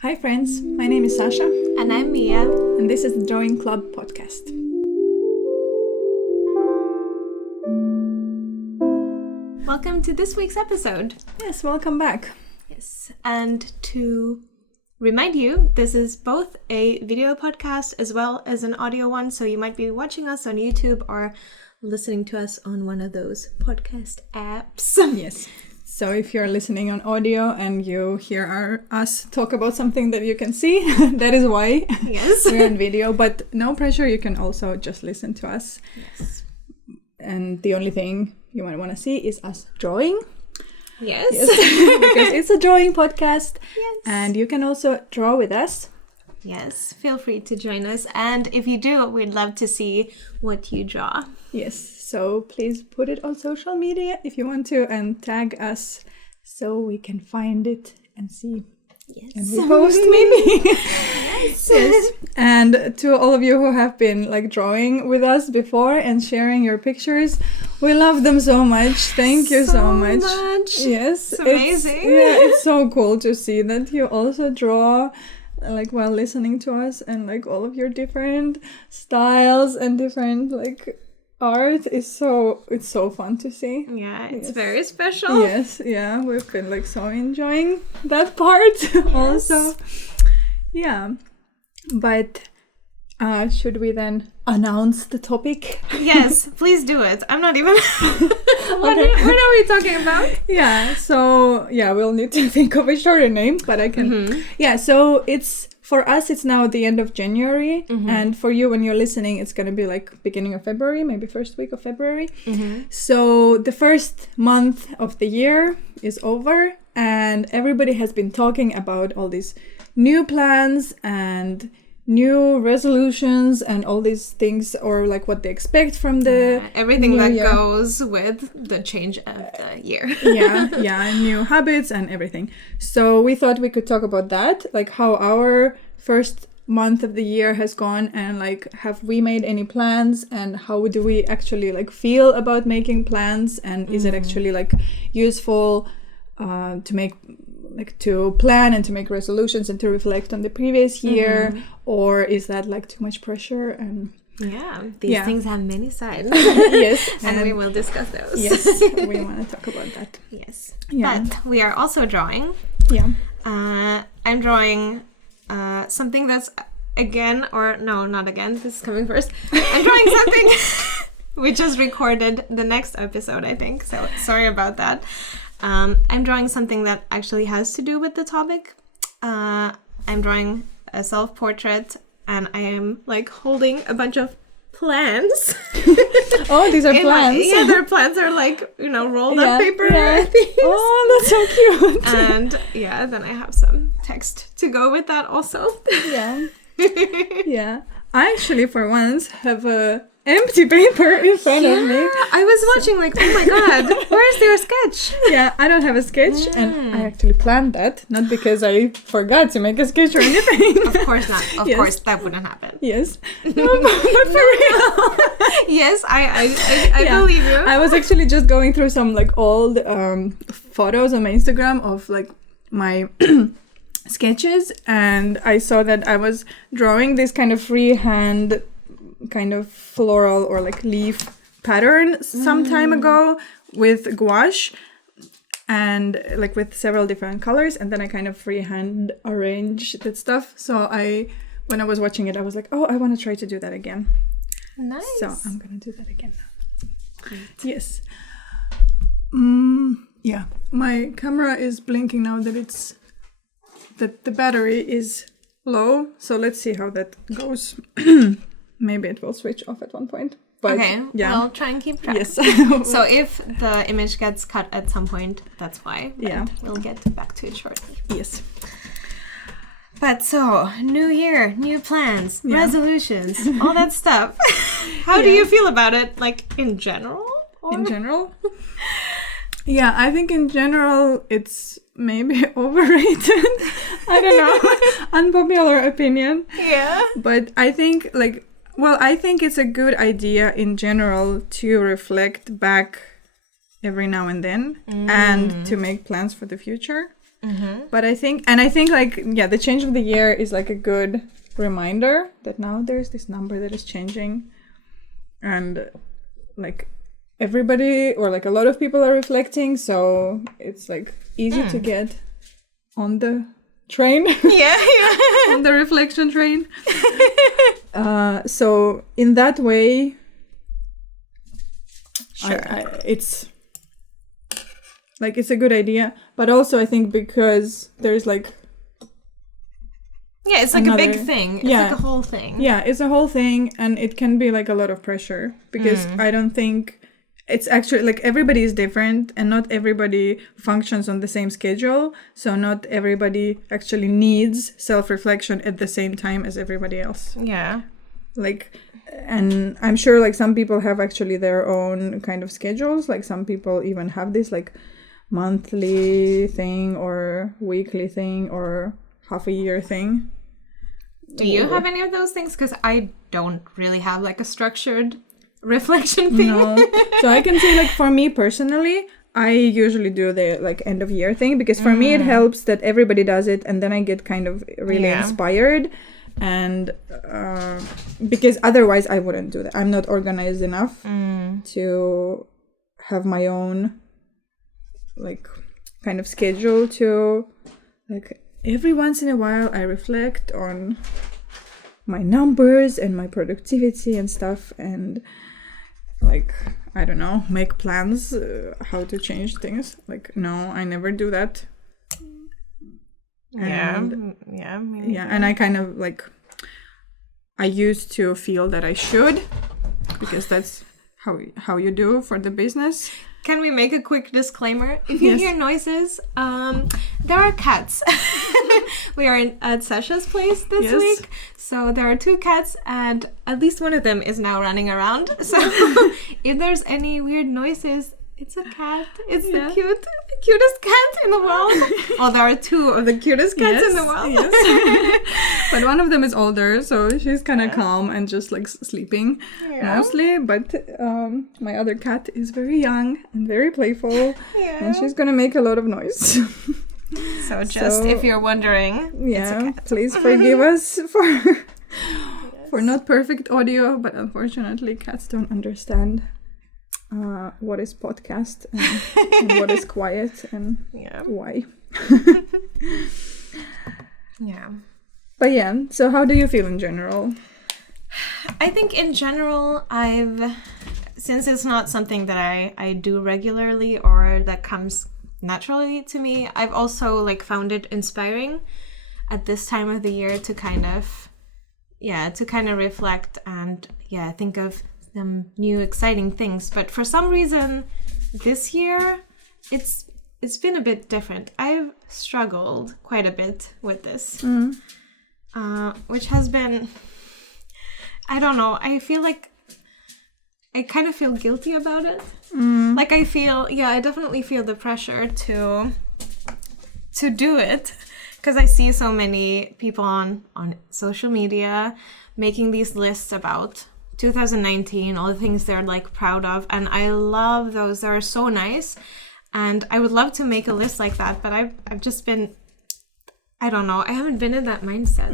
Hi friends, my name is Sasha. And I'm Mia. And this is the Drawing Club podcast. Welcome to this week's episode. Yes, welcome back. Yes, and to remind you, this is both a video podcast as well as an audio one, so you might be watching us on YouTube or listening to us on one of those podcast apps. Yes. So if you're listening on audio and you hear us talk about something that you can see, that is why. Yes. We're on video, but no pressure. You can also just listen to us. Yes. And the only thing you might want to see is us drawing. Yes. Because it's a drawing podcast. Yes. And you can also draw with us. Yes, feel free to join us. And if you do, we'd love to see what you draw. Yes, so please put it on social media if you want to and tag us so we can find it and see. Yes. And repost maybe. Yes. Yes. And to all of you who have been like drawing with us before and sharing your pictures, we love them so much. Thank you so much. Yes. It's amazing. It's so cool to see that you also draw like while listening to us, and like all of your different styles and different like art is it's so fun to see. Yeah, it's very special. Yes, yeah, we've been like so enjoying that part also. Yeah, but should we then announce the topic? Yes, please do it. I'm not even what are we talking about? Yeah, so we'll need to think of a shorter name, but I can so it's for us it's now the end of January, and for you when you're listening it's gonna be like beginning of February, maybe first week of February. So the first month of the year is over and everybody has been talking about all these new plans and new resolutions and all these things, or like what they expect from the everything that year. Goes with the change of the year. New habits and everything. So we thought we could talk about that, like how our first month of the year has gone, and like have we made any plans, and how do we actually like feel about making plans, and is it actually like useful to make like to plan and to make resolutions and to reflect on the previous year, or is that like too much pressure? And these things have many sides. Yes, and we will discuss those. Yes, we want to talk about that. Yes, but we are also drawing. I'm drawing something that's not again, this is coming first. I'm drawing something we just recorded the next episode, I think, so sorry about that. I'm drawing something that actually has to do with the topic. I'm drawing a self-portrait, and I am like holding a bunch of plants. Oh, these are plants. Their plants are like, rolled up paper. Yeah. Oh, that's so cute. And then I have some text to go with that also. Yeah. I actually for once have a empty paper in front of me. I was watching like, oh my god, where's your sketch? Yeah, I don't have a sketch, and I actually planned that, not because I forgot to make a sketch or anything. Of course not. Of course, that wouldn't happen. Yes. No, but for real. Yes, I believe you. I was actually just going through some like old photos on my Instagram of like my sketches, and I saw that I was drawing this kind of freehand kind of floral or like leaf pattern some time ago with gouache and like with several different colors, and then I kind of freehand arranged that stuff. So when I was watching it, I was like, oh, I want to try to do that again. Nice. So I'm gonna do that again now. Great. Yes. My camera is blinking now that the battery is low, so let's see how that goes. Maybe it will switch off at one point. But okay, we'll try and keep track. Yes. So if the image gets cut at some point, that's why. But we'll get back to it shortly. Yes. But so, new year, new plans, resolutions, all that stuff. How do you feel about it, like in general? In general? Yeah, I think in general it's maybe overrated. I don't know. Unpopular opinion. Yeah. But I think I think it's a good idea in general to reflect back every now and then and to make plans for the future. But I think like, the change of the year is like a good reminder that now there's this number that is changing, and like everybody or like a lot of people are reflecting, so it's like easy to get on the train. On the reflection train. So in that way, sure. It's like, it's a good idea, but also I think because there's like, it's like a big thing. It's like a whole thing. Yeah, it's a whole thing, and it can be like a lot of pressure because I don't think it's actually like everybody is different and not everybody functions on the same schedule. So not everybody actually needs self-reflection at the same time as everybody else. Yeah. Like, and I'm sure like some people have actually their own kind of schedules. Like some people even have this like monthly thing or weekly thing or half a year thing. Do you have any of those things? Because I don't really have like a structured reflection thing. No. So I can say like for me personally, I usually do the like end of year thing because for me it helps that everybody does it, and then I get kind of really inspired, and because otherwise I wouldn't do that. I'm not organized enough to have my own like kind of schedule to like every once in a while I reflect on my numbers and my productivity and stuff, and like I don't know, make plans how to change things. Like no, I never do that. And, and I kind of like I used to feel that I should, because that's how you do for the business. Can we make a quick disclaimer? If you hear noises, there are cats. We are at Sasha's place this week. So there are 2 cats, and at least one of them is now running around. So if there's any weird noises, it's a cat. It's the cutest cat in the world. Well, there are 2 of the cutest cats in the world. But one of them is older, so she's kind of calm and just like sleeping mostly. But my other cat is very young and very playful, and she's gonna make a lot of noise. So if you're wondering, it's a cat. Please forgive us for not perfect audio, but unfortunately cats don't understand what is podcast and what is quiet and why. But so how do you feel in general? I think in general since it's not something that I do regularly or that comes naturally to me, I've also like found it inspiring at this time of the year to kind of reflect and think of some new exciting things. But for some reason this year it's been a bit different. I've struggled quite a bit with this, which has been, I don't know, I feel like I kind of feel guilty about it. Like I definitely feel the pressure to do it, because I see so many people on social media making these lists about 2019, all the things they're like proud of, and I love those. They're so nice, and I would love to make a list like that, but I've just been, I don't know, I haven't been in that mindset,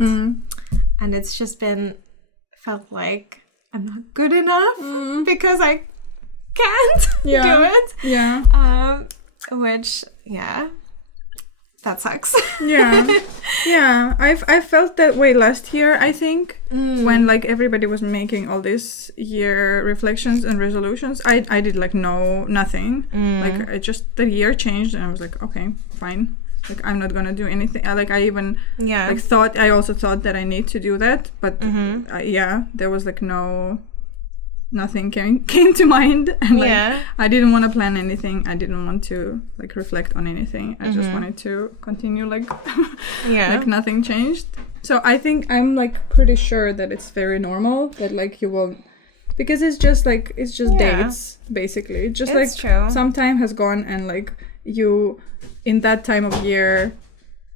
and it's just felt like I'm not good enough because I can't do it. Which that sucks. I felt that way last year, I think, when like everybody was making all these year reflections and resolutions. I did like nothing. Like the year changed and I was like, okay, fine, like I'm not gonna do anything. Like I even I also thought that I need to do that, but there was like nothing came to mind, and like I didn't want to plan anything. I didn't want to like reflect on anything. I just wanted to continue like like nothing changed. So I think I'm like pretty sure that it's very normal that like you will, because it's just dates basically. Just it's like true. Some time has gone, and like you in that time of year,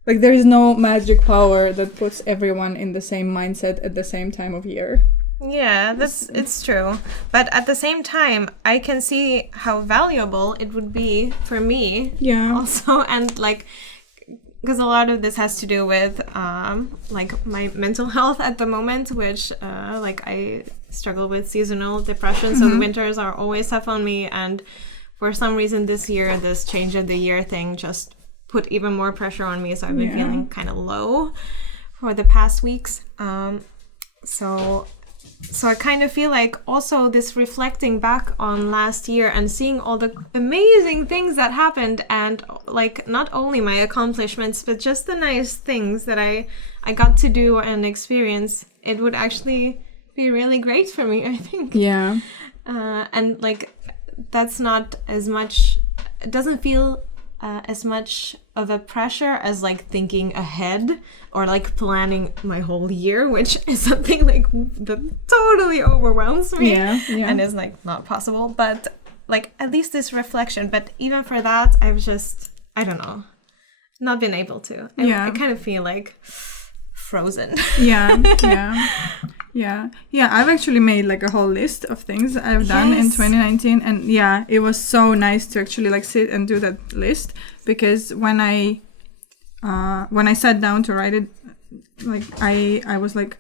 like there is no magic power that puts everyone in the same mindset at the same time of year. Yeah, it's true. But at the same time, I can see how valuable it would be for me also, and like because a lot of this has to do with like my mental health at the moment, which like I struggle with seasonal depression, so the winters are always tough on me, and for some reason this year, this change of the year thing just put even more pressure on me, so I've been feeling kind of low for the past weeks. So I kind of feel like also this reflecting back on last year and seeing all the amazing things that happened, and like not only my accomplishments but just the nice things that I got to do and experience, it would actually be really great for me, I think. Yeah. And like that's not as much, it doesn't feel as much of a pressure as like thinking ahead or like planning my whole year, which is something like that totally overwhelms me and is like not possible. But like at least this reflection, but even for that I've just, I don't know, not been able to. I kind of feel like frozen. I've actually made like a whole list of things I've done in 2019, and it was so nice to actually like sit and do that list, because when I sat down to write it, like I was like,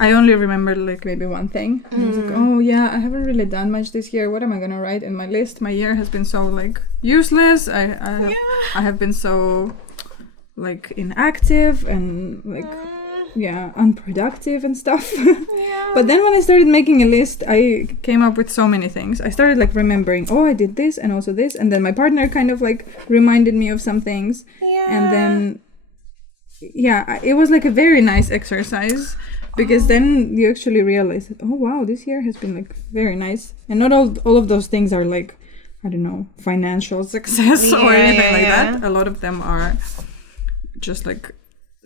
I only remembered like maybe one thing, and I was like, oh yeah, I haven't really done much this year, what am I gonna write in my list? My year has been so like useless. I have been so like inactive and like unproductive and stuff. But then when I started making a list, I came up with so many things. I started like remembering, oh, I did this and also this, and then my partner kind of like reminded me of some things, and then it was like a very nice exercise, because then you actually realize that, oh wow, this year has been like very nice, and not all of those things are like, I don't know, financial success or anything like that. A lot of them are just like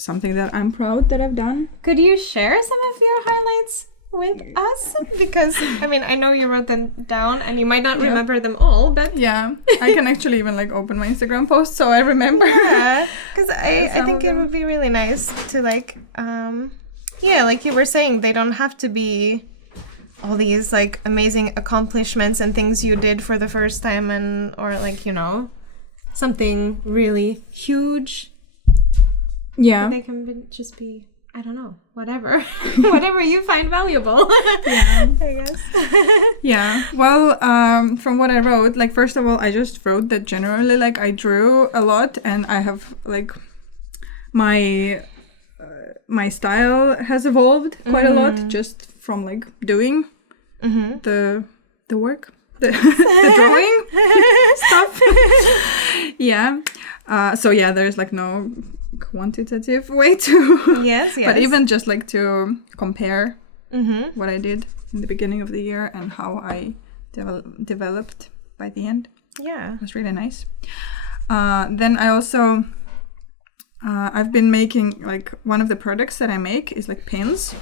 something that I'm proud that I've done. Could you share some of your highlights with us? Because I mean, I know you wrote them down and you might not remember them all, but I can actually even like open my Instagram post so I remember. Because I think it would be really nice to like like you were saying, they don't have to be all these like amazing accomplishments and things you did for the first time, and or like, you know, something really huge. They can just be, I don't know, whatever. Whatever you find valuable. I guess. Well, from what I wrote, like first of all, I just wrote that generally like I drew a lot, and I have like my style has evolved quite a lot just from like doing the work, the drawing stuff. So there's like no quantitative way to but even just like to compare what I did in the beginning of the year and how I developed by the end. It was really nice. Then I also I've been making like one of the products that I make is like pins.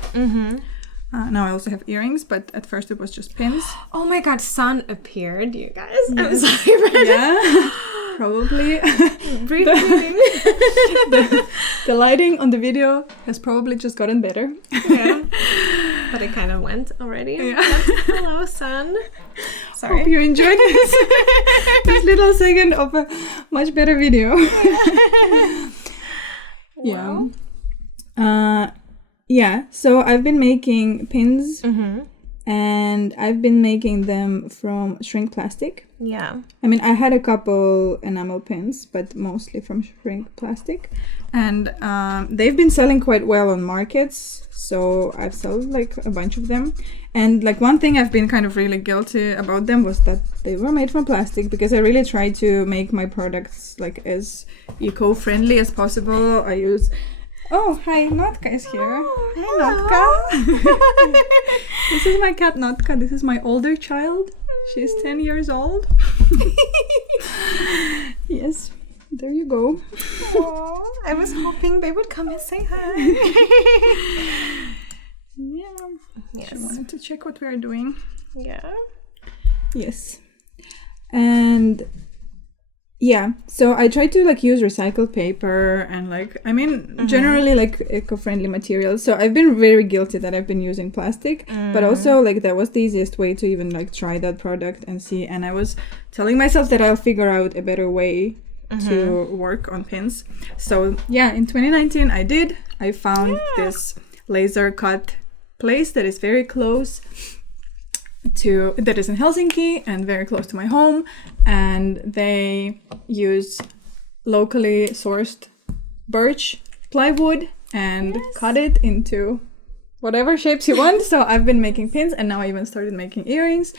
Now I also have earrings, but at first it was just pins. Oh my god, sun appeared, you guys. I'm sorry. Probably. Breathing. The lighting on the video has probably just gotten better. But it kind of went already. Hello, sun. Sorry. Hope you enjoyed this little second of a much better video. So I've been making pins, and I've been making them from shrink plastic. I mean, I had a couple enamel pins, but mostly from shrink plastic, and they've been selling quite well on markets, so I've sold like a bunch of them. And like one thing I've been kind of really guilty about them was that they were made from plastic, because I really try to make my products like as eco-friendly as possible. I use hi, Notka is here. Hi, Notka. This is my cat, Notka. This is my older child. She's 10 years old. Yes, there you go. I was hoping they would come and say hi. She wanted to check what we are doing. Yes. And so I try to like use recycled paper and like, I mean, generally like eco-friendly materials. So I've been very guilty that I've been using plastic, but also like that was the easiest way to even like try that product and see. And I was telling myself that I'll figure out a better way to work on pins. So yeah, in 2019 I found this laser cut place that is very close that is in Helsinki and very close to my home, and they use locally sourced birch plywood and cut it into whatever shapes you want. So I've been making pins, and now I even started making earrings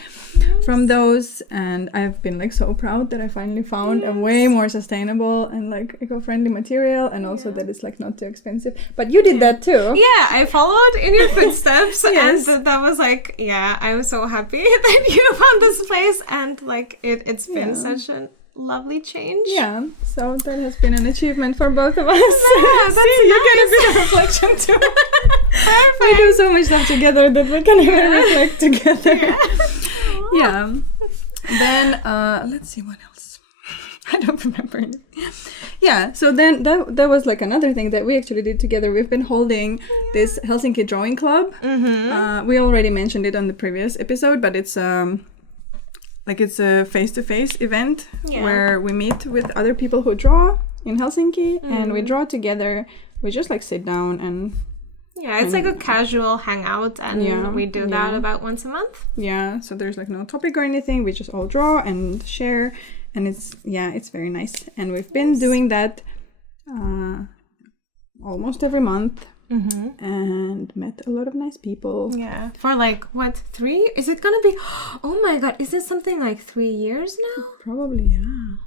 from those, and I've been like so proud that I finally found a way more sustainable and like eco-friendly material, and also that it's like not too expensive. But you did that too. Yeah, I followed in your footsteps. Yes. And that was like, yeah, I was so happy that you found this place, and like it's been such a lovely change. Yeah, so that has been an achievement for both of us. Yeah, that's See, you get a bit of reflection too. We do so much stuff together that we can even reflect together. Yeah. Then let's see what else. I don't remember anything. Yeah, so then that was like another thing that we actually did together. We've been holding this Helsinki Drawing Club. We already mentioned it on the previous episode, but it's it's a face-to-face event where we meet with other people who draw in Helsinki, and we draw together. We just like sit down and it's like a casual hangout, and we do that about once a month. Yeah, so there's like no topic or anything. We just all draw and share, and it's very nice. And we've been doing that almost every month. And met a lot of nice people. Yeah. For like, what, 3? Is it gonna be... Oh my god, is it something like 3 years now? Probably, yeah.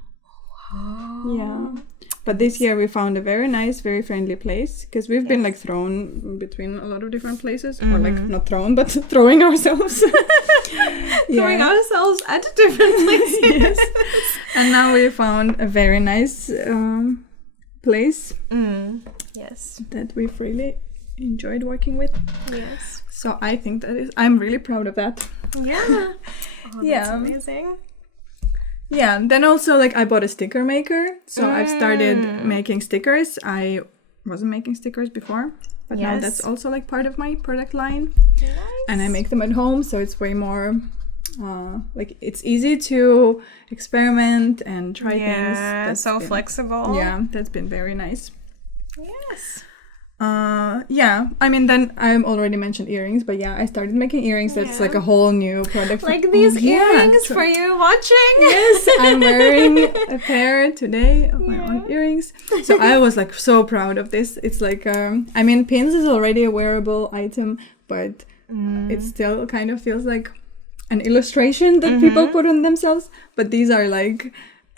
Wow. Yeah. But this year we found a very nice, very friendly place, because we've been like thrown between a lot of different places. Or like, not thrown, but throwing ourselves. Throwing ourselves at different places. Yes. And now we found a very nice place. Yes. That we've really enjoyed working with. Yes. So I think I'm really proud of that. Yeah. That's amazing. Yeah. Then also like I bought a sticker maker. So I've started making stickers. I wasn't making stickers before, but now that's also like part of my product line. Nice. And I make them at home, so it's way more like it's ezy to experiment and try things. That's so flexible. Yeah, that's been very nice. Yes. I mean, then I already mentioned earrings, but I started making earrings. That's like a whole new product. Like these earrings for you watching. Yes, I'm wearing a pair today of my own earrings. So I was like so proud of this. It's like, I mean, pins is already a wearable item, but it still kind of feels like an illustration that people put on themselves. But these are like...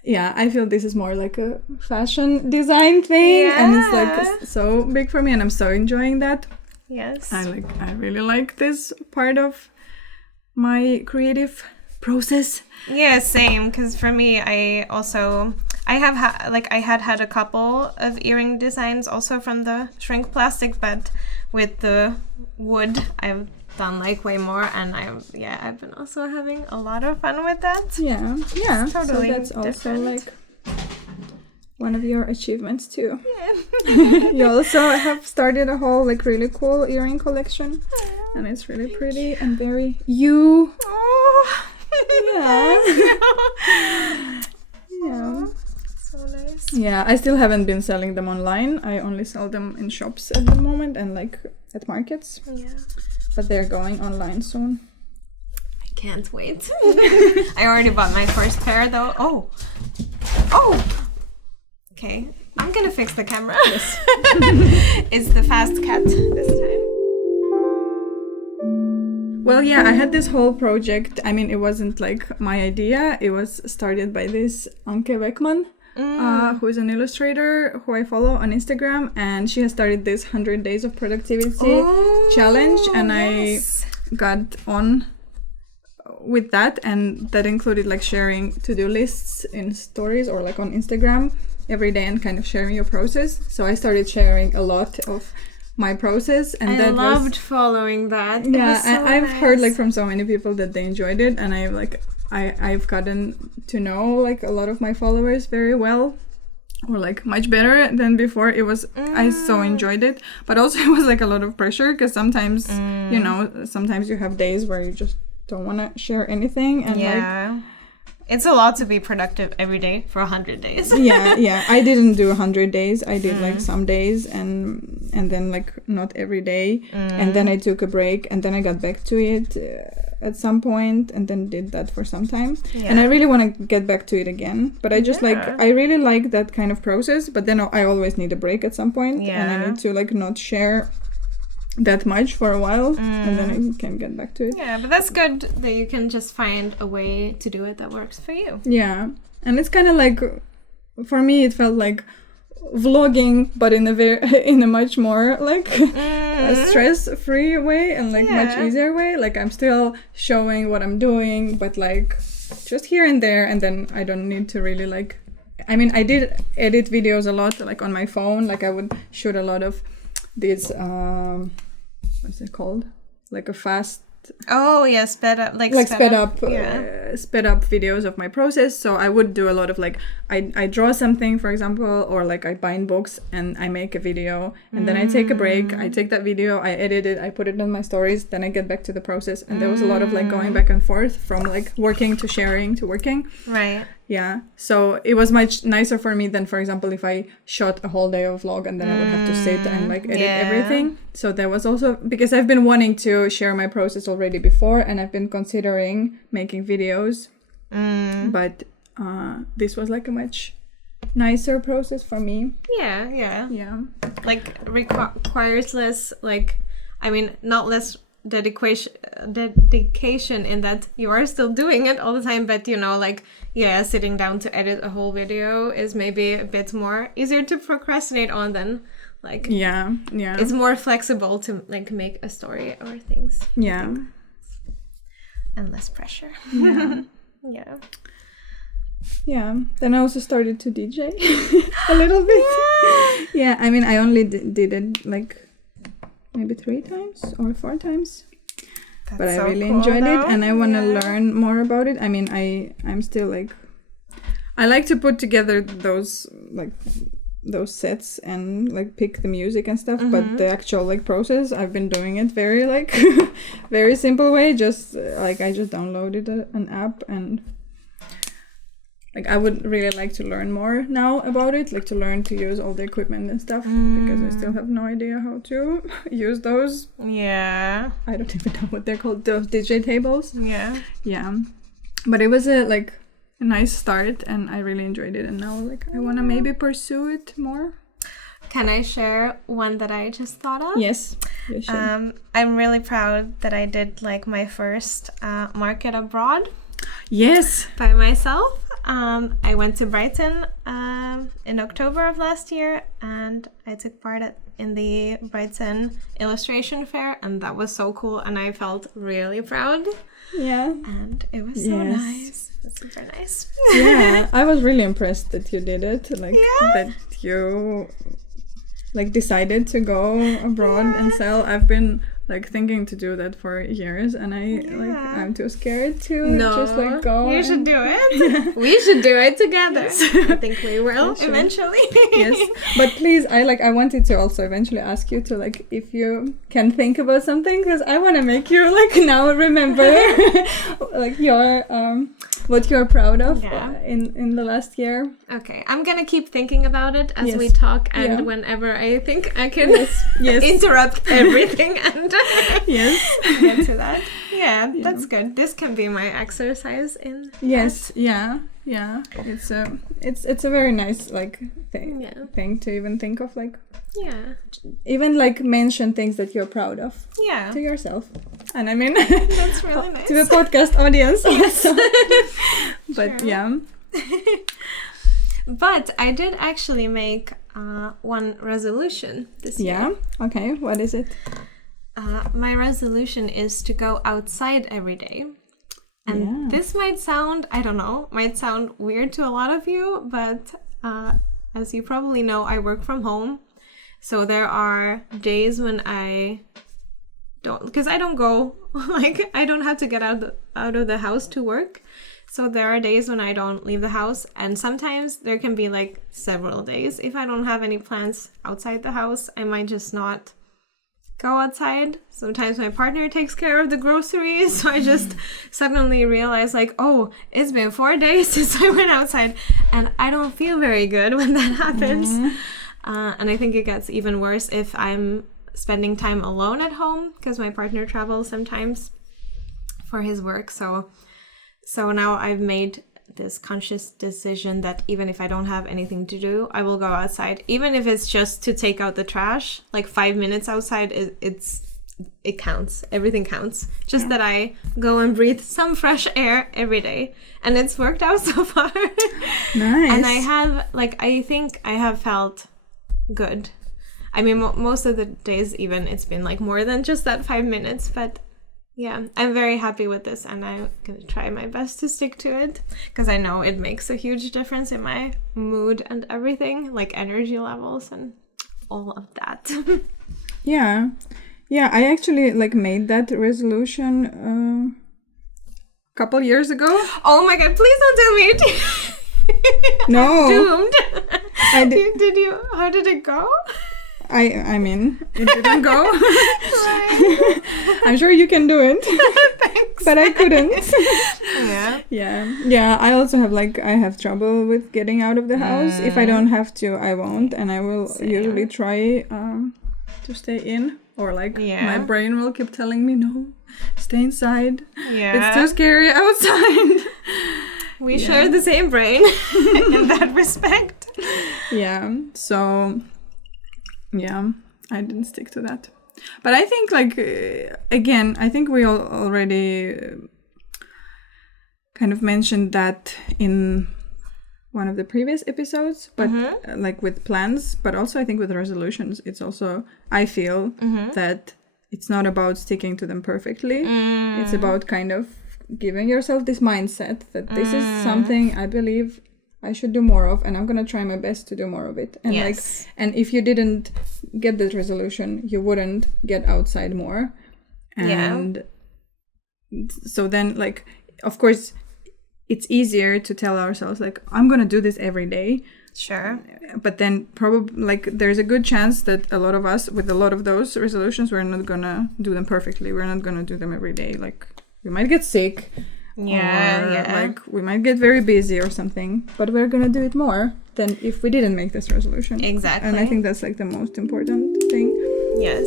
Yeah, I feel this is more like a fashion design thing, and it's like so big for me, and I'm so enjoying that. Yes. I really like this part of my creative process. Yeah, same, because for me, I have had a couple of earring designs also from the shrink plastic, but with the wood, I've done like way more, and I've been also having a lot of fun with that. Yeah, totally so that's also like one of your achievements too. Yeah. You also have started a whole like really cool earring collection, and it's really pretty and very you. Oh. Yeah. So nice. Yeah, I still haven't been selling them online. I only sell them in shops at the moment and like at markets. Yeah. But they're going online soon. I can't wait. I already bought my first pair though. Oh! Okay, I'm gonna fix the camera. Yes. It's the fast cat this time. Well, I had this whole project. I mean, it wasn't like my idea. It was started by this Anke Weckman, who is an illustrator who I follow on Instagram, and she has started this 100 Days of Productivity challenge, and I got on with that, and that included like sharing to-do lists in stories or like on Instagram every day and kind of sharing your process. So I started sharing a lot of my process, and I loved following that. Yeah, so I've heard like from so many people that they enjoyed it, and I've gotten to know like a lot of my followers very well, or like much better than before. It was I so enjoyed it, but also it was like a lot of pressure, because sometimes sometimes you have days where you just don't want to share anything, and It's a lot to be productive every day for 100 days. yeah. I didn't do 100 days. I did like some days and then like not every day. And then I took a break and then I got back to it at some point and then did that for some time. Yeah. And I really want to get back to it again. But I just I really like that kind of process. But then I always need a break at some point. Yeah. And I need to like not share that much for a while and then I can get back to it. Yeah, but that's good that you can just find a way to do it that works for you. Yeah, and it's kind of like, for me it felt like vlogging, but in a much more like stress-free way and like much easier way. Like I'm still showing what I'm doing, but like just here and there, and then I don't need to really like, I mean, I did edit videos a lot like on my phone. Like I would shoot a lot of these what's it called, like a fast sped up sped up videos of my process. So I would do a lot of like I draw something, for example, or like I bind books and I make a video and then I take a break, I take that video, I edit it, I put it in my stories, then I get back to the process. And there was a lot of like going back and forth from like working to sharing to working. Right. Yeah, so it was much nicer for me than, for example, if I shot a whole day of vlog and then I would have to sit and like edit everything. So there was also, because I've been wanting to share my process already before and I've been considering making videos, but this was like a much nicer process for me. Yeah. Like requires less, like, I mean, not less dedication in that you are still doing it all the time, but you know, like, sitting down to edit a whole video is maybe a bit more easier to procrastinate on than like it's more flexible to like make a story or things, and less pressure. Then I also started to DJ a little bit. I mean, I only did it like maybe 3 times or 4 times. That's but I really enjoyed it and I want to learn more about it. I mean, I'm still like, I like to put together those sets and like pick the music and stuff, but the actual like process, I've been doing it very like very simple way, just like I just downloaded an app and like I would really like to learn more now about it, like to learn to use all the equipment and stuff, because I still have no idea how to use those. I don't even know what they're called, those DJ tables. But it was a nice start and I really enjoyed it, and now like I want to maybe pursue it more. Can I share one that I just thought of? Yes. Sure. I'm really proud that I did like my first market abroad. Yes. By myself. I went to Brighton in October of last year and I took part in the Brighton illustration fair, and that was so cool and I felt really proud. And it was so nice. It was super nice. I was really impressed that you did it, that you like decided to go abroad and sell. I've been like thinking to do that for years and I'm too scared to just like go. You should do it. We should do it together. I think we will eventually. Yes, but please, I wanted to also eventually ask you to like if you can think about something, because I want to make you like now remember like your what you're proud of in the last year. Okay, I'm gonna keep thinking about it as we talk, and whenever I think I can interrupt everything and get to that. That's good. This can be my exercise in it's a very nice like thing to even think of, like even like mention things that you're proud of to yourself. And I mean that's really nice to the podcast audience also. But but I did actually make one resolution this year. Okay, what is it? My resolution is to go outside every day. And this might sound weird to a lot of you, but as you probably know, I work from home. So there are days when I don't, because I don't go, like I don't have to get out of the house to work. So there are days when I don't leave the house, and sometimes there can be like several days if I don't have any plans outside the house. I might just not go outside. Sometimes my partner takes care of the groceries, so I just suddenly realize like, oh, it's been 4 days since I went outside, and I don't feel very good when that happens. And I think it gets even worse if I'm spending time alone at home, because my partner travels sometimes for his work. So now I've made this conscious decision that even if I don't have anything to do, I will go outside, even if it's just to take out the trash. Like 5 minutes outside, it counts. Everything counts. Just that I go and breathe some fresh air every day, and it's worked out so far. Nice. And I think I have felt good. I mean, most of the days even it's been like more than just that 5 minutes, but yeah, I'm very happy with this, and I'm going to try my best to stick to it, because I know it makes a huge difference in my mood and everything, like energy levels and all of that. Yeah, I actually like made that resolution a couple years ago. Oh my god, please don't tell me it. No. Doomed. Did you? How did it go? I mean, it didn't go. I'm sure you can do it. Thanks. But I couldn't. Yeah. Yeah. I also have trouble with getting out of the house. If I don't have to, I won't, and I will usually try to stay in, or like my brain will keep telling me, no, stay inside. Yeah. It's too scary outside. We share the same brain in that respect. Yeah. So. Yeah, I didn't stick to that. But I think, like, again, I think we already kind of mentioned that in one of the previous episodes, but like with plans, but also I think with resolutions, it's also, I feel that it's not about sticking to them perfectly. It's about kind of giving yourself this mindset that this is something I believe I should do more of, and I'm gonna try my best to do more of it. And and if you didn't get that resolution, you wouldn't get outside more. And so then, like, of course, it's easier to tell ourselves like, I'm gonna do this every day. Sure. But then probably like there's a good chance that a lot of us with a lot of those resolutions, we're not gonna do them perfectly. We're not gonna do them every day. Like we might get sick. Like we might get very busy or something, but we're gonna do it more than if we didn't make this resolution. Exactly. And I think that's like the most important thing. Yes.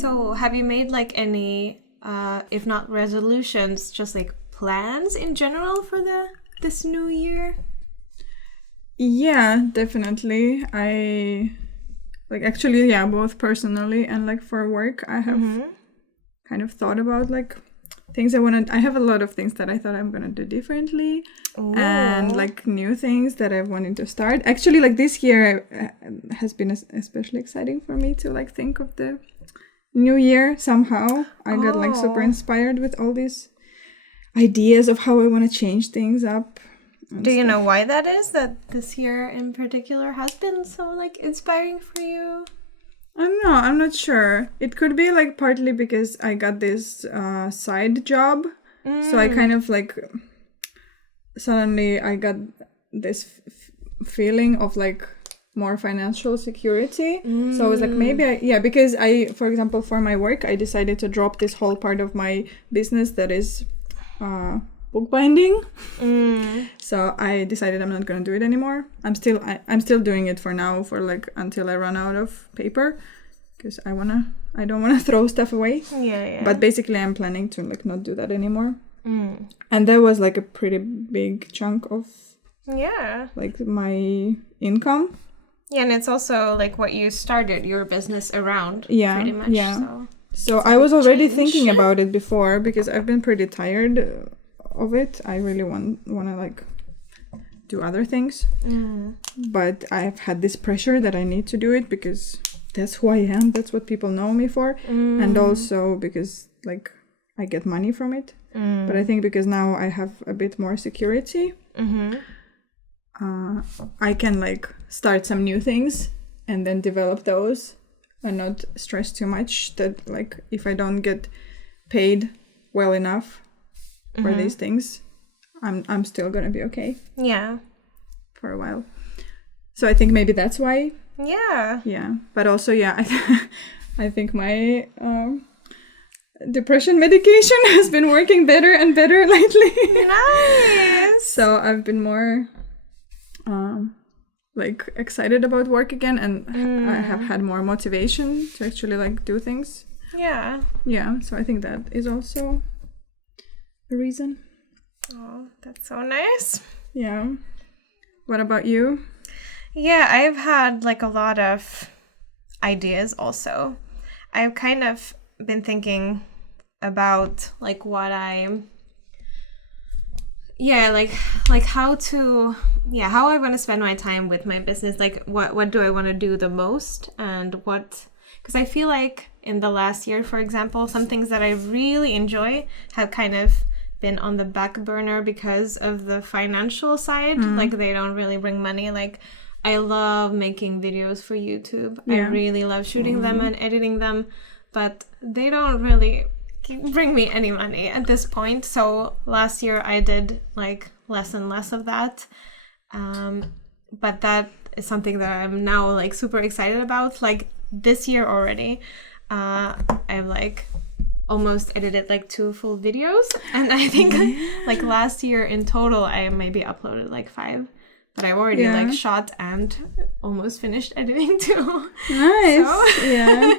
So have you made like any if not resolutions, just like plans in general for this new year? Yeah, definitely. I like actually both personally and like for work I have kind of thought about like things I have a lot of things that I thought I'm gonna do differently. Ooh. And like new things that I wanted to start. Actually, like this year has been especially exciting for me to like think of the new year somehow. I got like super inspired with all these ideas of how I want to change things up. Do you know why that is, that this year in particular has been so like inspiring for you? I don't know. I'm not sure. It could be like partly because I got this side job. So I kind of like suddenly I got this feeling of like more financial security. So I was like, maybe because for example, for my work, I decided to drop this whole part of my business that is bookbinding. So I decided I'm not going to do it anymore. I'm still doing it for now, for like until I run out of paper, because I don't want to throw stuff away. But basically I'm planning to like not do that anymore. And that was like a pretty big chunk of like my income. Yeah, and it's also like what you started your business around, pretty much. So I was already thinking about it before, because I've been pretty tired of it. I really want to like do other things, but I've had this pressure that I need to do it because that's who I am. That's what people know me for, and also because like I get money from it. But I think because now I have a bit more security, I can like start some new things and then develop those and not stress too much that like if I don't get paid well enough for these things, I'm still gonna be okay. Yeah. For a while. So I think maybe that's why Yeah. Yeah, but also, yeah, I think my depression medication has been working better and better lately. Nice. So I've been more like excited about work again, and I have had more motivation to actually like do things. Yeah. Yeah, so I think that is also a reason. Oh, that's so nice. Yeah. What about you? Yeah, I've had like a lot of ideas also. I've kind of been thinking about like what I'm how I want to spend my time with my business, like what do I want to do the most, and what, because I feel like in the last year, for example, some things that I really enjoy have kind of been on the back burner because of the financial side. Like they don't really bring money. Like I love making videos for YouTube. I really love shooting them and editing them, but they don't really bring me any money at this point. So last year I did like less and less of that. But that is something that I'm now like super excited about. Like this year already, I've like almost edited like 2 full videos, and I think like last year in total I maybe uploaded like 5, but I already like shot and almost finished editing too. Nice. So, yeah.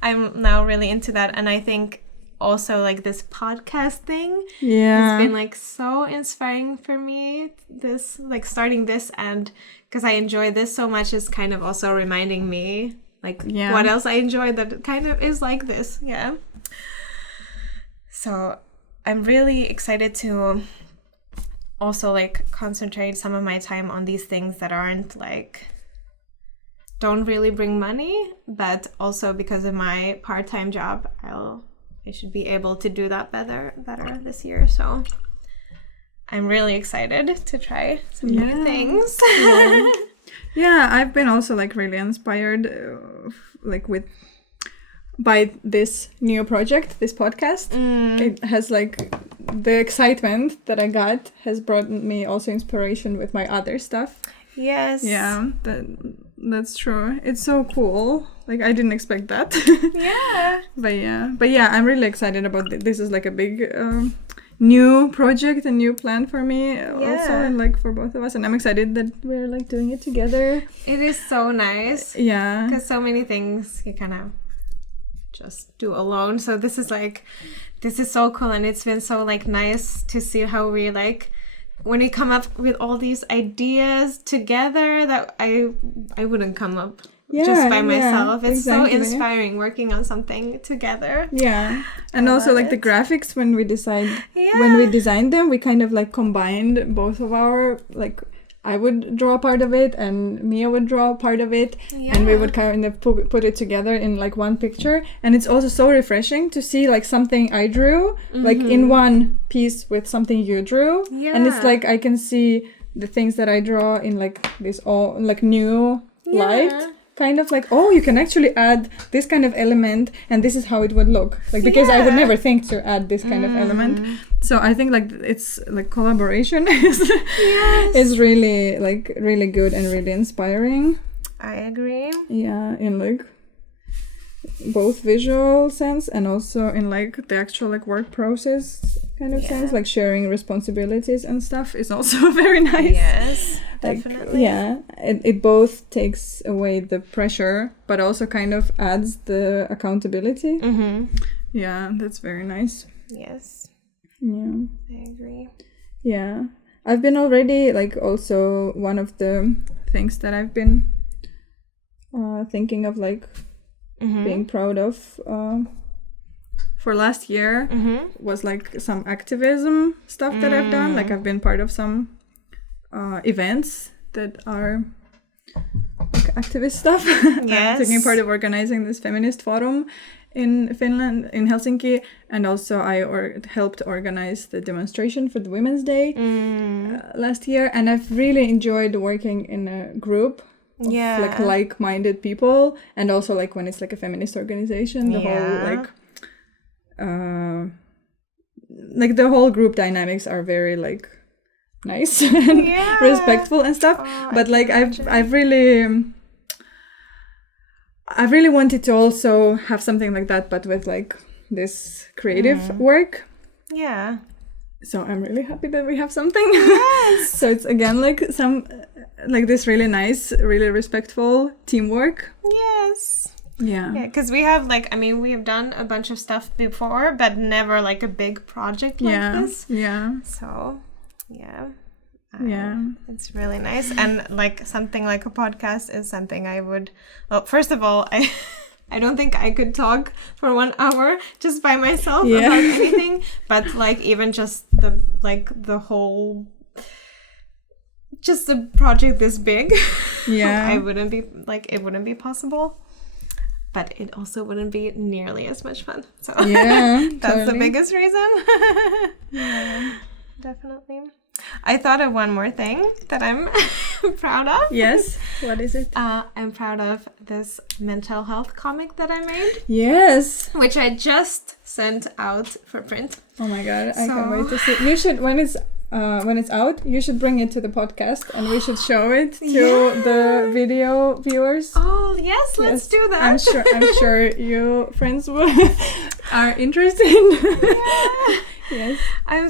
I'm now really into that, and I think also like this podcast thing Yeah. has been like so inspiring for me. This like starting this, and because I enjoy this so much, is kind of also reminding me like what else I enjoy that kind of is like this. Yeah. So I'm really excited to also like concentrate some of my time on these things that aren't like, don't really bring money, but also because of my part-time job, I should be able to do that better this year. So I'm really excited to try some new things. Yeah, I've been also like really inspired like by this new project, this podcast. It has like the excitement that I got has brought me also inspiration with my other stuff. Yes. Yeah, that's true. It's so cool. Like I didn't expect that. Yeah. But yeah, I'm really excited about this. Is like a big new project, a new plan for me also, and like for both of us. And I'm excited that we're like doing it together. It is so nice. Yeah. Because so many things you kind of just do alone. So this is so cool, and it's been so like nice to see how we like when we come up with all these ideas together that I wouldn't come up just by myself. It's so inspiring working on something together. Yeah. And also like the graphics when we designed them, we kind of like combined both of our like, I would draw part of it and Mia would draw part of it, and we would kind of put it together in like one picture. And it's also so refreshing to see like something I drew like in one piece with something you drew. And it's like I can see the things that I draw in like this all like new light. Kind of like, oh, you can actually add this kind of element and this is how it would look. Like, because I would never think to add this kind of element. So I think like it's like collaboration is really like really good and really inspiring. I agree. Yeah, in like both visual sense and also in like the actual like work process kind of sense, like sharing responsibilities and stuff is also very nice. Yes, like, definitely. Yeah, it both takes away the pressure but also kind of adds the accountability. Yeah, that's very nice. Yes. Yeah, I agree. Yeah, I've been already like also one of the things that I've been thinking of like being proud of for last year was like some activism stuff that I've done. Like I've been part of some events that are like activist stuff. Yes. Taking part of organizing this feminist forum in Finland, in Helsinki, and also I helped organize the demonstration for the Women's Day last year, and I've really enjoyed working in a group of like-minded people, and also like when it's like a feminist organization, the whole like the whole group dynamics are very like nice and respectful and stuff. But like I've really I really wanted to also have something like that, but with like this creative work. Yeah. So I'm really happy that we have something. Yes. So it's again like this really nice, really respectful teamwork. Yes. Yeah. Yeah, because we have we have done a bunch of stuff before, but never like a big project like this. Yeah. So, yeah. It's really nice. And like something like a podcast is something I would, well, first of all, I don't think I could talk for 1 hour just by myself about anything, but like even just the whole, just the project this big, it wouldn't be possible. But it also wouldn't be nearly as much fun. So that's the biggest reason. Yeah, definitely. I thought of one more thing that I'm proud of. Yes. What is it? I'm proud of this mental health comic that I made. Yes. Which I just sent out for print. Oh my god, I can't wait to see. You should, when it's out, you should bring it to the podcast and we should show it to the video viewers. Oh yes, let's do that. I'm sure you friends are interested. Yes. I'm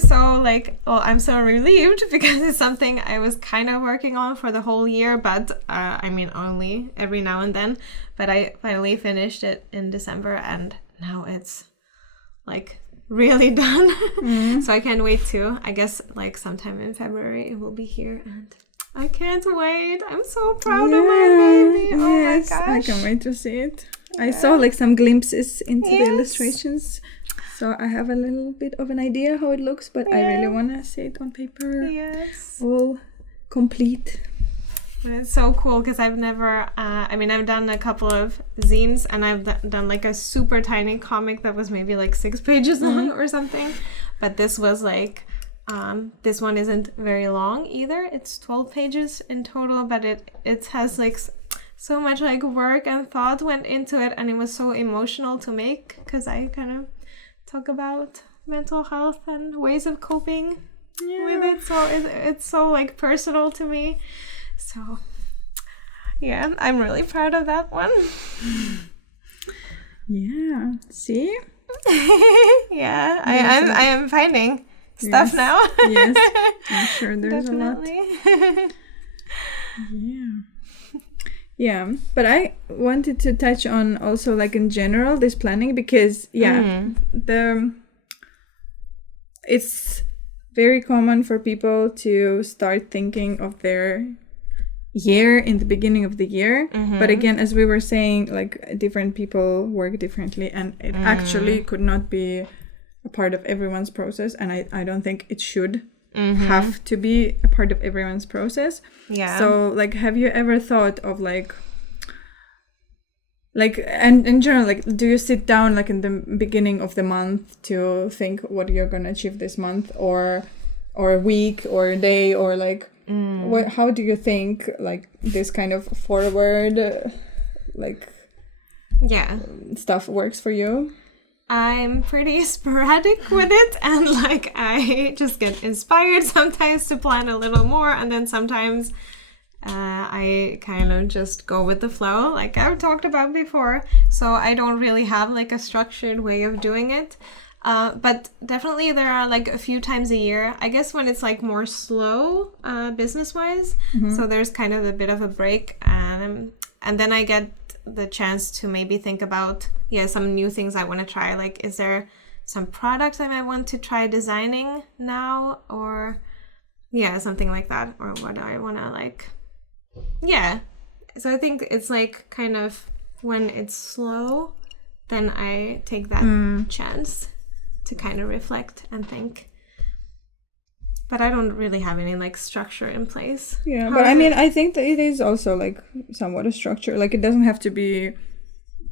so relieved because it's something I was kind of working on for the whole year, but only every now and then. But I finally finished it in December and now it's like really done. So I can't wait to, I guess like sometime in February it will be here and I can't wait. I'm so proud of my baby. Oh my gosh. I can't wait to see it. Yeah. I saw like some glimpses into the illustrations. So I have a little bit of an idea how it looks, but I really want to see it on paper. Yes. All complete. And it's so cool because I've never, I've done a couple of zines and I've done like a super tiny comic that was maybe like 6 pages long or something. But this was like, this one isn't very long either. It's 12 pages in total, but it has like so much like work and thought went into it. And it was so emotional to make because I kind of talk about mental health and ways of coping with it. So it's so like personal to me. So yeah, I'm really proud of that one. Yeah. See? Yeah, I am finding stuff now. Yes. I'm sure there's Definitely. a lot. Yeah. Yeah, but I wanted to touch on also like in general this planning because it's very common for people to start thinking of their year in the beginning of the year. But again, as we were saying, like different people work differently and it actually could not be a part of everyone's process, and I don't think it should have to be a part of everyone's process. Yeah. So like, have you ever thought of like and in general, like, do you sit down like in the beginning of the month to think what you're gonna achieve this month or a week or a day or like how do you think like this kind of forward stuff works for you? I'm pretty sporadic with it, and like I just get inspired sometimes to plan a little more, and then sometimes I kind of just go with the flow like I've talked about before. So I don't really have like a structured way of doing it, but definitely there are like a few times a year, I guess, when it's like more slow business wise. So there's kind of a bit of a break, and then I get the chance to maybe think about some new things I want to try. Like, is there some products I might want to try designing now, or something like that, or what do I want to like. So I think it's like kind of when it's slow, then I take that chance to kind of reflect and think. But I don't really have any like structure in place. Yeah, but I mean, I think that it is also like somewhat a structure. Like, it doesn't have to be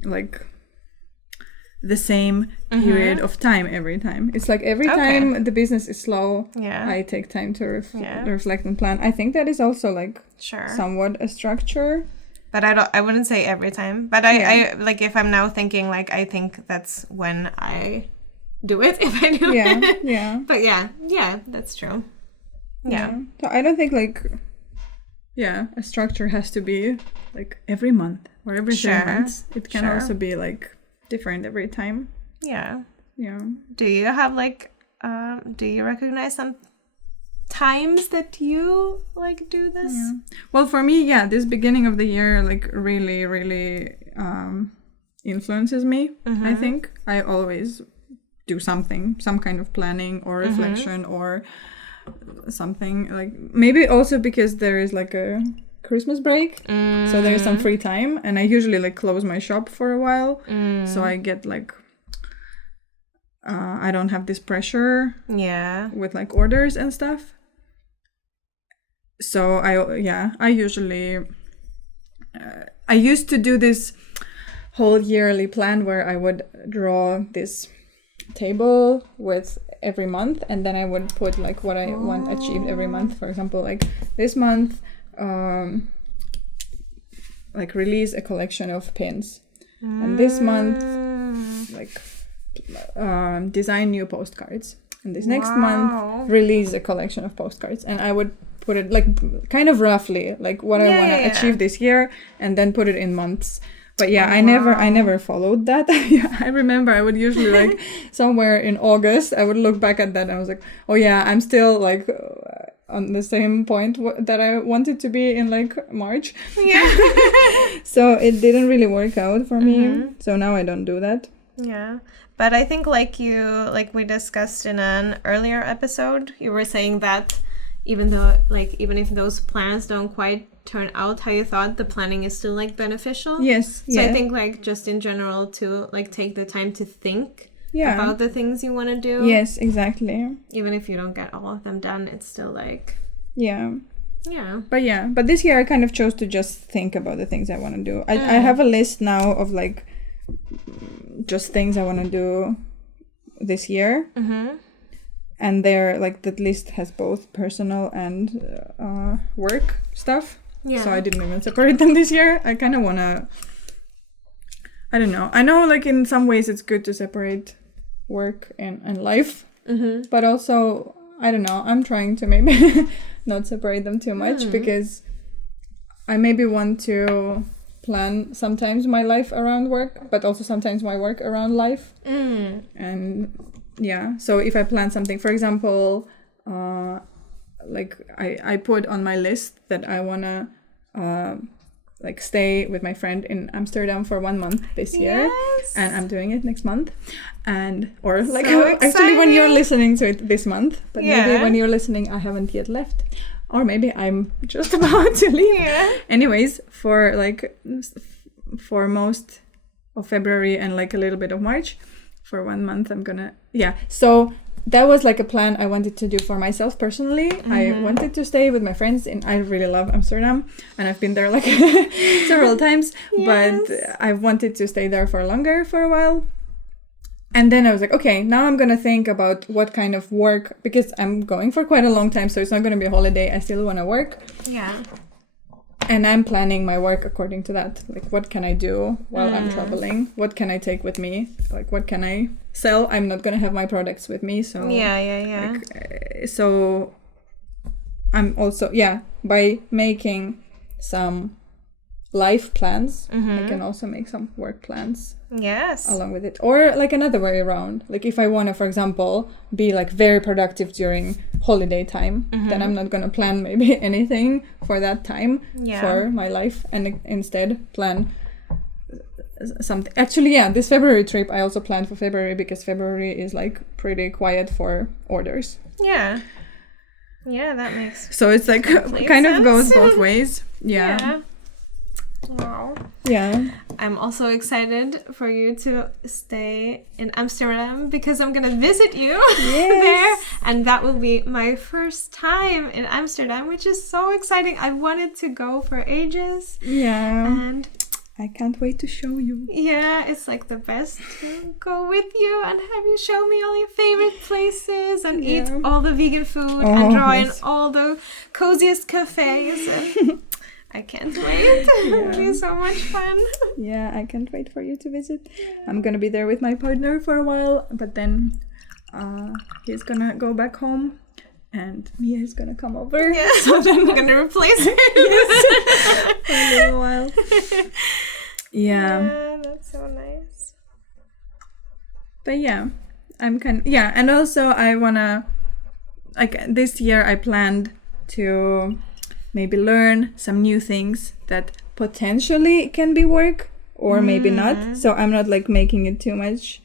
like the same period of time every time. It's like every time the business is slow, I take time to reflect and plan. I think that is also like somewhat a structure. But I wouldn't say every time. But I like, if I'm now thinking, like, I think that's when I do it, if I do it. Yeah. But that's true. Yeah. So I don't think like a structure has to be like every month or every 3 months. It can Sure. also be like different every time. Yeah. Yeah. Do you have like, do you recognize some times that you like do this? Yeah. Well, for me, yeah, this beginning of the year like really, really influences me. I think I always do something, some kind of planning or reflection or something, like maybe also because there is like a Christmas break, so there's some free time, and I usually like close my shop for a while, so I get like I don't have this pressure with like orders and stuff. So I usually I used to do this whole yearly plan where I would draw this table with every month, and then I would put like what I want achieved every month. For example, like this month like release a collection of pins, and this month like design new postcards, and this next month release a collection of postcards. And I would put it like kind of roughly like what I want to achieve this year, and then put it in months. But yeah, I never followed that. I remember I would usually like somewhere in August, I would look back at that and I was like, oh yeah, I'm still like on the same point that I wanted to be in like March. Yeah. So it didn't really work out for me. So now I don't do that. Yeah. But I think like we discussed in an earlier episode, you were saying that even if those plans don't quite turn out how you thought, the planning is still like beneficial. Yes. So I think like just in general to like take the time to think about the things you want to do. Yes, exactly. Even if you don't get all of them done, it's still like yeah. But this year I kind of chose to just think about the things I want to do. I have a list now of like just things I want to do this year. And there, like, that list has both personal and work stuff. Yeah. So I didn't even separate them this year. I kind of want to, I don't know. I know, like, in some ways it's good to separate work and life. But also, I don't know, I'm trying to maybe not separate them too much because I maybe want to plan sometimes my life around work, but also sometimes my work around life. And yeah, so if I plan something, for example, like I put on my list that I want to like stay with my friend in Amsterdam for 1 month this year, and I'm doing it next month, and or like so actually when you're listening to it this month, but maybe when you're listening I haven't yet left, or maybe I'm just about to leave. Anyways, for most of February and like a little bit of March, for 1 month I'm gonna so that was like a plan I wanted to do for myself personally. I wanted to stay with my friends, and I really love Amsterdam, and I've been there like several times, but I wanted to stay there for longer for a while. And then I was like, okay, now I'm gonna think about what kind of work, because I'm going for quite a long time, so it's not gonna be a holiday, I still want to work. And I'm planning my work according to that. Like, what can I do while I'm traveling? What can I take with me? Like, what can I sell? I'm not going to have my products with me. So like, so I'm also, by making some life plans, I can also make some work plans. Along with it. Or like another way around. Like if I want to, for example, be like very productive during holiday time, then I'm not going to plan maybe anything for that time for my life, and instead plan something. Actually, this February trip I also planned for February, because February is like pretty quiet for orders. Yeah, that makes so it's like kind sense. Of goes both ways. Wow. Yeah. I'm also excited for you to stay in Amsterdam, because I'm gonna visit you there, and that will be my first time in Amsterdam, which is so exciting. I wanted to go for ages. And I can't wait to show you. It's like the best to go with you and have you show me all your favorite places and eat all the vegan food and draw in all the coziest cafes. And I can't wait. It'll be so much fun. I can't wait for you to visit. I'm gonna be there with my partner for a while, but then he's gonna go back home and Mia is gonna come over. So then I'm gonna replace her. For a little while. Yeah, that's so nice. But yeah, and also I wanna, like, this year I planned to maybe learn some new things that potentially can be work or maybe not. So I'm not like making it too much.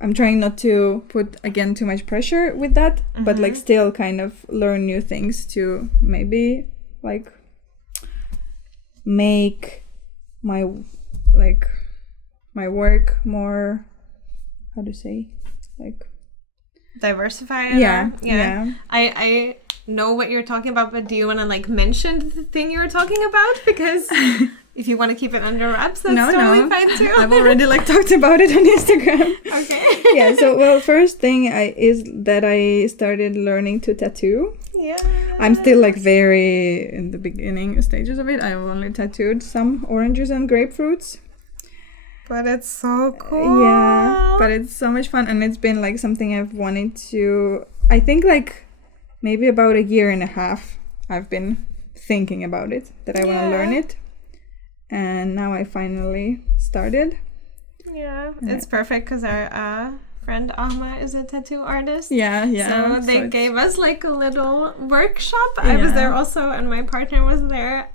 I'm trying not to put again too much pressure with that, but like still kind of learn new things to maybe like make my work more, how to say, like diversify. Yeah. I know what you're talking about, but do you want to like mention the thing you were talking about? Because if you want to keep it under wraps, that's totally fine too. I've already like talked about it on Instagram. Okay. Yeah. So first thing is that I started learning to tattoo. Yeah. I'm still like very in the beginning stages of it. I've only tattooed some oranges and grapefruits. But it's so cool. Yeah, but it's so much fun, and it's been like something I've wanted to, I think like maybe about a year and a half I've been thinking about it, that I want to learn it, and now I finally started. Yeah, it's perfect because our friend Ahma is a tattoo artist. Yeah. So they gave us like a little workshop. I was there also, and my partner was there.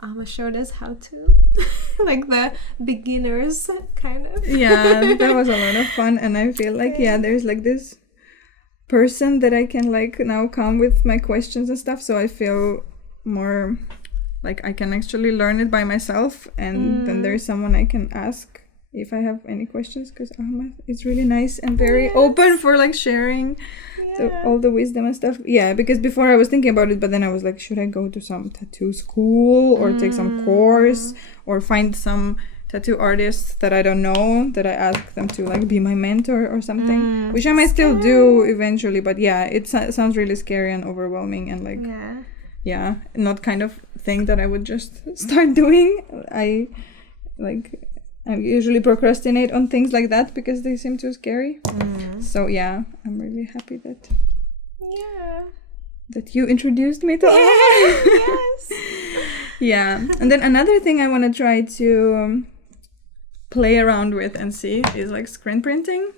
Ahma showed us how to, like the beginners kind of. Yeah, that was a lot of fun, and I feel like there's like this person that I can like now come with my questions and stuff, so I feel more like I can actually learn it by myself, and then there's someone I can ask if I have any questions, because Ahma is really nice and very open for like sharing so all the wisdom and stuff. Yeah, because before I was thinking about it, but then I was like, should I go to some tattoo school or take some course or find some tattoo artists that I don't know, that I ask them to like be my mentor or something, which I might still do eventually, but yeah, it sounds really scary and overwhelming and like not kind of thing that I would just start doing. I usually procrastinate on things like that because they seem too scary. So yeah, I'm really happy that you introduced me to all. Yes. Yeah, and then another thing I want to try to play around with and see is like screen printing.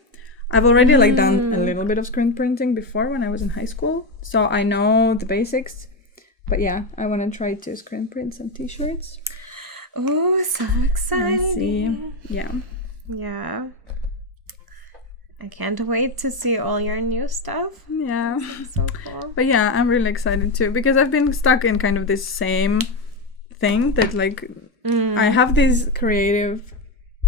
I've already like done a little bit of screen printing before when I was in high school, so I know the basics. But yeah, I want to try to screen print some t-shirts. Oh, so exciting. Let's see. Yeah. I can't wait to see all your new stuff. Yeah. So cool. But yeah, I'm really excited too, because I've been stuck in kind of this same thing that like I have these creative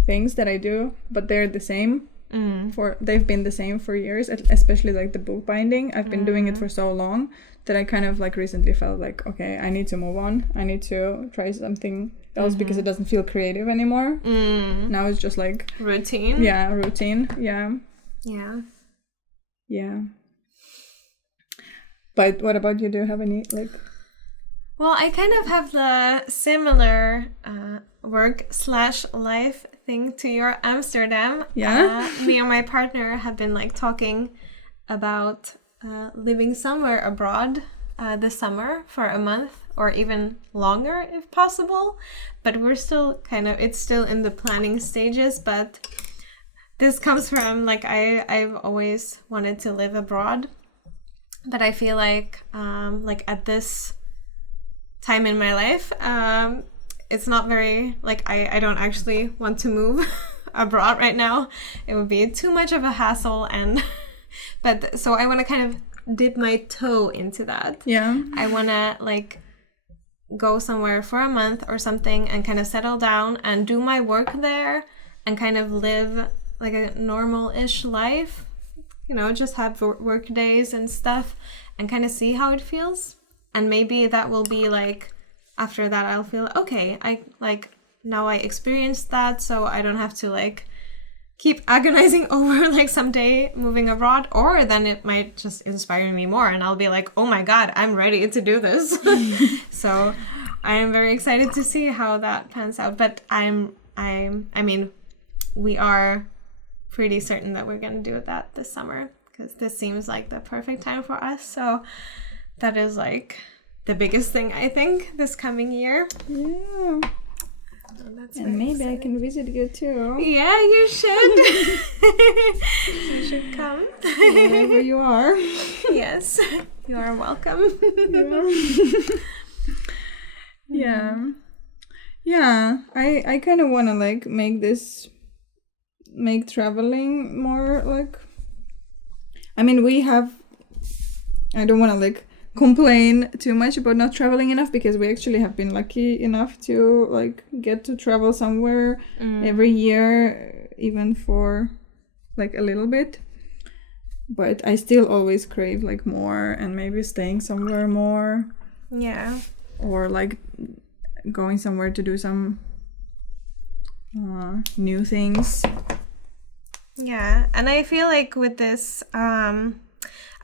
things that I do, but they're the same. They've been the same for years, especially like the bookbinding. I've been doing it for so long that I kind of like recently felt like, okay, I need to move on. I need to try something else because it doesn't feel creative anymore. Now it's just like routine. Yeah, routine. Yeah. But what about you? Do you have any like? Well, I kind of have the similar work/life thing to your Amsterdam. Yeah. Me and my partner have been like talking about living somewhere abroad this summer for a month or even longer if possible, but we're still it's still in the planning stages. But this comes from like I've always wanted to live abroad, but I feel like at this time in my life it's not very like I don't actually want to move abroad right now. It would be too much of a hassle, and but so I want to kind of dip my toe into that. I want to like go somewhere for a month or something and kind of settle down and do my work there and kind of live like a normal-ish life, just have work days and stuff and kind of see how it feels. And maybe that will be like, after that I'll feel, okay, now I experienced that, so I don't have to like keep agonizing over like someday moving abroad. Or then it might just inspire me more and I'll be like, oh my god, I'm ready to do this. So I am very excited to see how that pans out. But I mean, we are pretty certain that we're going to do that this summer because this seems like the perfect time for us. So that is like the biggest thing I think this coming year. Yeah. Oh, that's and maybe I can visit you too. Yeah, you should. You should come. Wherever you are. Yes, you are welcome. Yeah. I kind of want to like make traveling more like, I mean, I don't want to like complain too much about not traveling enough, because we actually have been lucky enough to like get to travel somewhere every year, even for like a little bit. But I still always crave like more, and maybe staying somewhere more. Yeah. Or like going somewhere to do some new things. Yeah, and I feel like with this,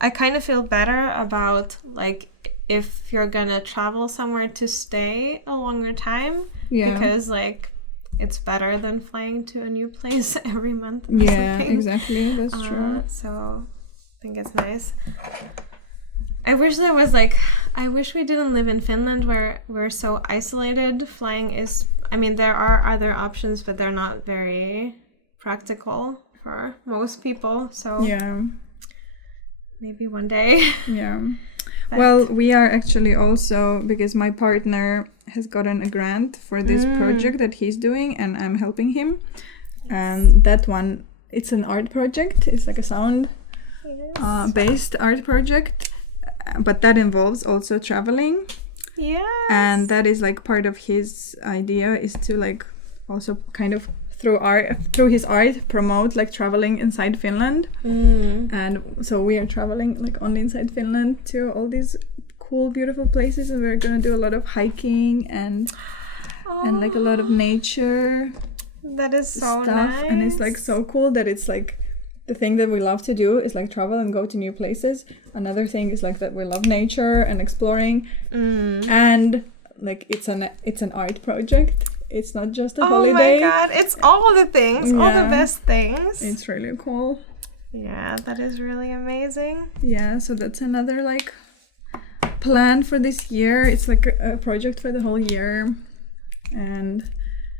I kind of feel better about like if you're gonna travel somewhere to stay a longer time. Yeah. Because like it's better than flying to a new place every month. Or something. Exactly. That's true. So I think it's nice. I wish we didn't live in Finland where we're so isolated. Flying is, I mean, there are other options, but they're not very practical for most people. So yeah, maybe one day. Yeah. But well, we are actually also, because my partner has gotten a grant for this project that he's doing, and I'm helping him. And that one, it's an art project. It's like a sound based art project. But that involves also traveling. Yeah. And that is like part of his idea, is to like also kind of through his art promote like traveling inside Finland. And so we are traveling like only inside Finland to all these cool, beautiful places, and we're gonna do a lot of hiking and like a lot of nature. That is so stuff. Nice. And it's like so cool that it's like the thing that we love to do is like travel and go to new places. Another thing is like that we love nature and exploring, and like it's an art project. It's not just a holiday. Oh my god, it's all the things, all the best things. It's really cool. Yeah, that is really amazing. Yeah, so that's another like plan for this year. It's like a project for the whole year, and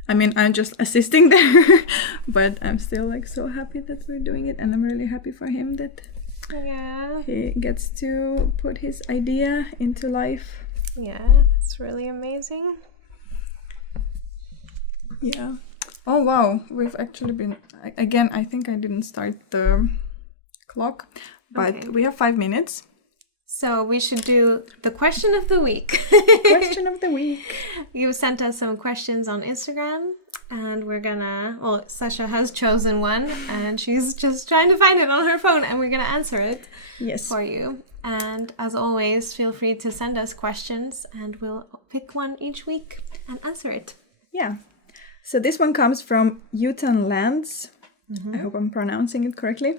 I mean, I'm just assisting there, but I'm still like so happy that we're doing it, and I'm really happy for him that he gets to put his idea into life. Yeah, that's really amazing. Yeah. Oh wow, we've actually been again. I think I didn't start the clock, but we have 5 minutes. So we should do the question of the week. Question of the week. You sent us some questions on Instagram, and we're gonna, well, Sasha has chosen one, and she's just trying to find it on her phone, and we're gonna answer it for you. And as always, feel free to send us questions, and we'll pick one each week and answer it. Yeah. So this one comes from Utan Lands. I hope I'm pronouncing it correctly.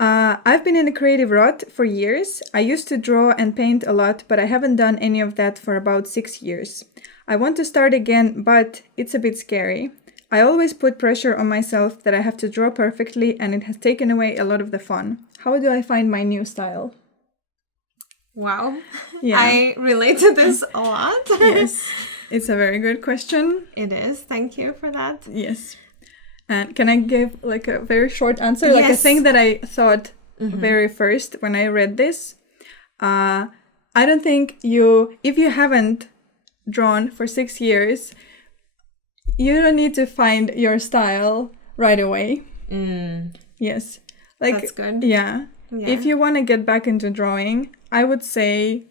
I've been in a creative rut for years. I used to draw and paint a lot, but I haven't done any of that for about 6 years. I want to start again, but it's a bit scary. I always put pressure on myself that I have to draw perfectly, and it has taken away a lot of the fun. How do I find my new style? Wow. Yeah. I relate to this a lot. Yes. It's a very good question. It is. Thank you for that. Yes. And can I give like a very short answer? Yes. Like a thing that I thought very first when I read this. I don't think if you haven't drawn for 6 years, you don't need to find your style right away. Yes. Like, that's good. Yeah. If you want to get back into drawing, I would say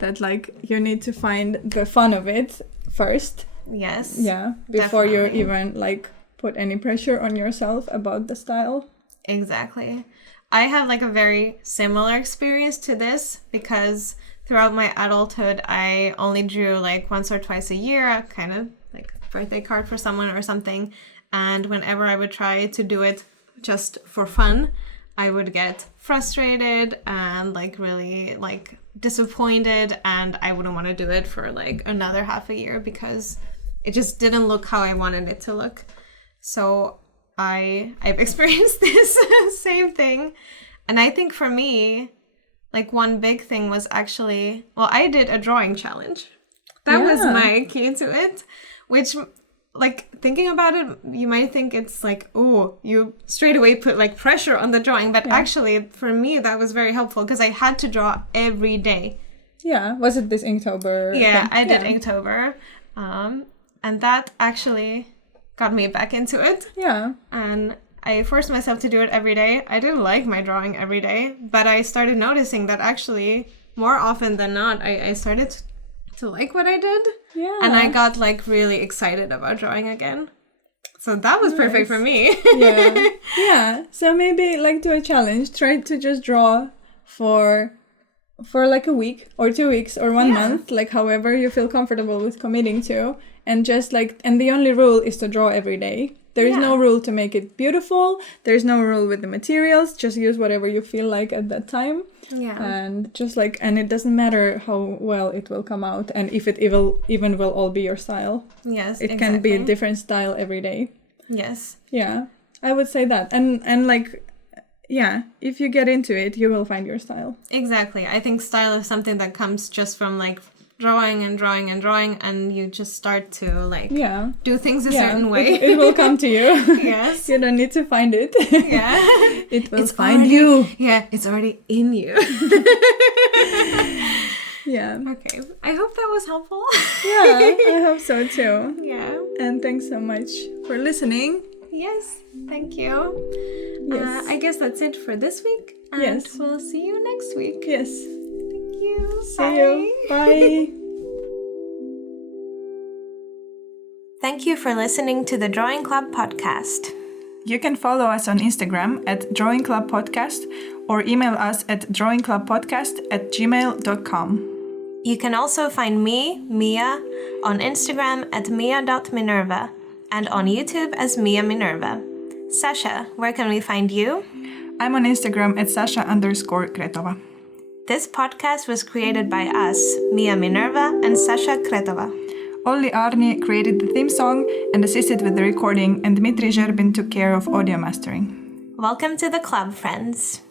that like you need to find the fun of it first. Yes. Yeah. Before you even like put any pressure on yourself about the style. Exactly. I had like a very similar experience to this, because throughout my adulthood, I only drew like once or twice a year, kind of like birthday card for someone or something. And whenever I would try to do it just for fun, I would get frustrated and like really like disappointed, and I wouldn't want to do it for like another half a year because it just didn't look how I wanted it to look. So I've experienced this same thing. And I think for me, like one big thing was actually, well, I did a drawing challenge. That was my key to it, which like thinking about it, you might think it's like, oh, you straight away put like pressure on the drawing. But actually, for me, that was very helpful because I had to draw every day. Yeah. Was it this Inktober? Yeah, thing? I did Inktober. And that actually got me back into it. Yeah. And I forced myself to do it every day. I didn't like my drawing every day, but I started noticing that actually more often than not, I started to like what I did. Yeah. And I got like really excited about drawing again. So that was perfect for me. Yeah. Yeah. So maybe like do a challenge. Try to just draw for like a week or 2 weeks or 1 month, like however you feel comfortable with committing to. And just like, and the only rule is to draw every day. There is no rule to make it beautiful. There's no rule with the materials. Just use whatever you feel like at that time. Yeah. And just like, and it doesn't matter how well it will come out and if it even will all be your style. Yes, it can be a different style every day. Yes. Yeah, I would say that. And like, yeah, if you get into it, you will find your style. Exactly. I think style is something that comes just from like drawing and you just start to like do things a certain way. It will come to you. Yes. You don't need to find it. Yeah. It will find you. Yeah, it's already in you. Yeah. Okay. I hope that was helpful. Yeah, I hope so too. Yeah. And thanks so much for listening. Yes, thank you. Yes. I guess that's it for this week. And we'll see you next week. Yes. Thank you. See you. Bye. Thank you for listening to the Drawing Club podcast. You can follow us on Instagram at Drawing Club Podcast or email us at drawingclubpodcast@gmail.com. You can also find me, Mia, on Instagram at mia.minerva and on YouTube as Mia Minerva. Sasha, where can we find you? I'm on Instagram at Sasha_Kretova. This podcast was created by us, Mia Minerva and Sasha Kretova. Olli Aarni created the theme song and assisted with the recording, and Dmitri Zherbin took care of audio mastering. Welcome to the club, friends.